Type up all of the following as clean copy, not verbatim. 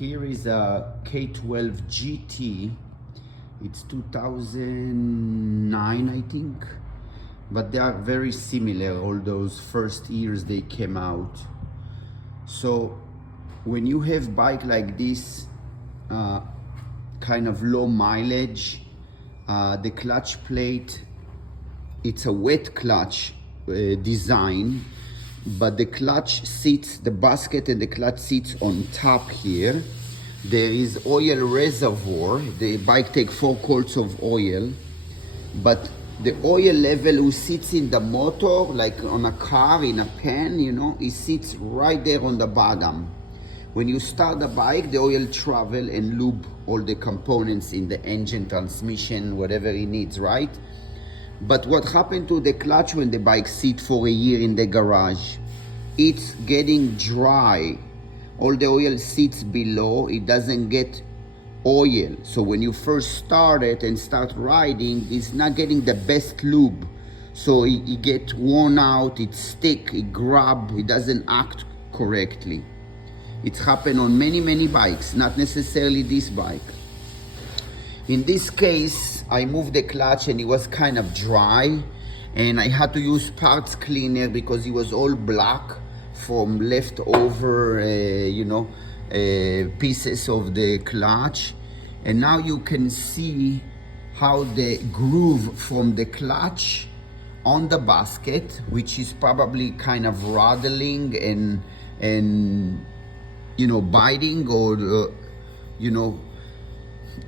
Here is a K12GT. It's 2009, I think, but they are very similar, all those first years they came out. So when you have bike like this, kind of low mileage, the clutch plate, it's a wet clutch design, but the clutch sits, the basket and the clutch sits on top here. There is oil reservoir. The bike takes 4 quarts of oil, but the oil level who sits in the motor, like on a car in a pan, you know, it sits right there on the bottom. When you start the bike, the oil travel and lube all the components in the engine, transmission, whatever it needs, right? But what happened to the clutch when the bike sits for a year in the garage? It's getting dry. All the oil sits below, it doesn't get oil. So when you first start it and start riding, it's not getting the best lube. So it gets worn out, it stick, it grab, it doesn't act correctly. It's happened on many bikes, not necessarily this bike. In this case, I moved the clutch and it was kind of dry, and I had to use parts cleaner because it was all black from leftover, pieces of the clutch. And now you can see how the groove from the clutch on the basket, which is probably kind of rattling and biting, or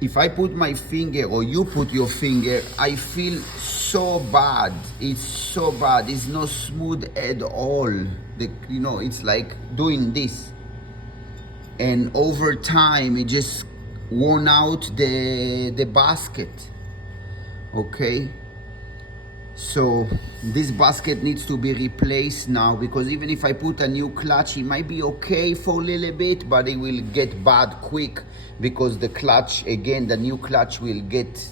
if I put my finger or you put your finger, I feel so bad. It's so bad. It's not smooth at all. It's like doing this, and over time it just worn out the basket. Okay, so this basket needs to be replaced now, because even if I put a new clutch, it might be okay for a little bit, but it will get bad quick, because the clutch, again, the new clutch will get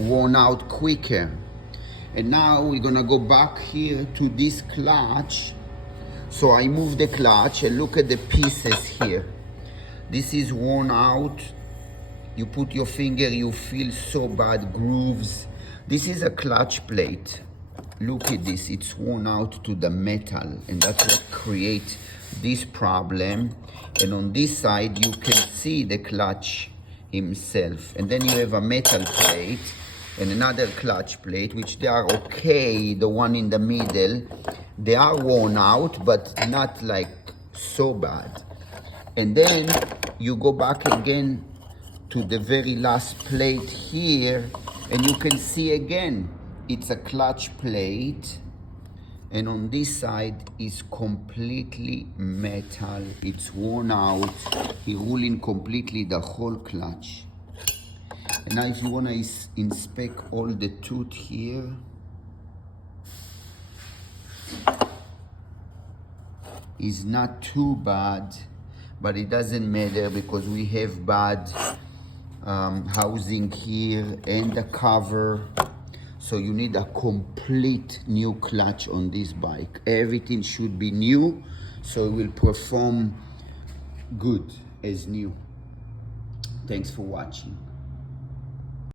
worn out quicker. And now we're gonna go back here to this clutch. So I move the clutch and look at the pieces here. This is worn out. You put your finger, you feel so bad, grooves. This is a clutch plate. Look at this, it's worn out to the metal, and that's what creates this problem. And on this side, you can see the clutch himself. And then you have a metal plate and another clutch plate, which they are okay. The one in the middle, they are worn out, but not like so bad. And then you go back again to the very last plate here, and you can see again, it's a clutch plate, and on this side is completely metal. It's worn out. It's ruling completely the whole clutch. And now if you want to inspect all the tooth here, it's not too bad, but it doesn't matter because we have bad housing here and the cover. So you need a complete new clutch on this bike. Everything should be new, so it will perform good as new. Thanks for watching.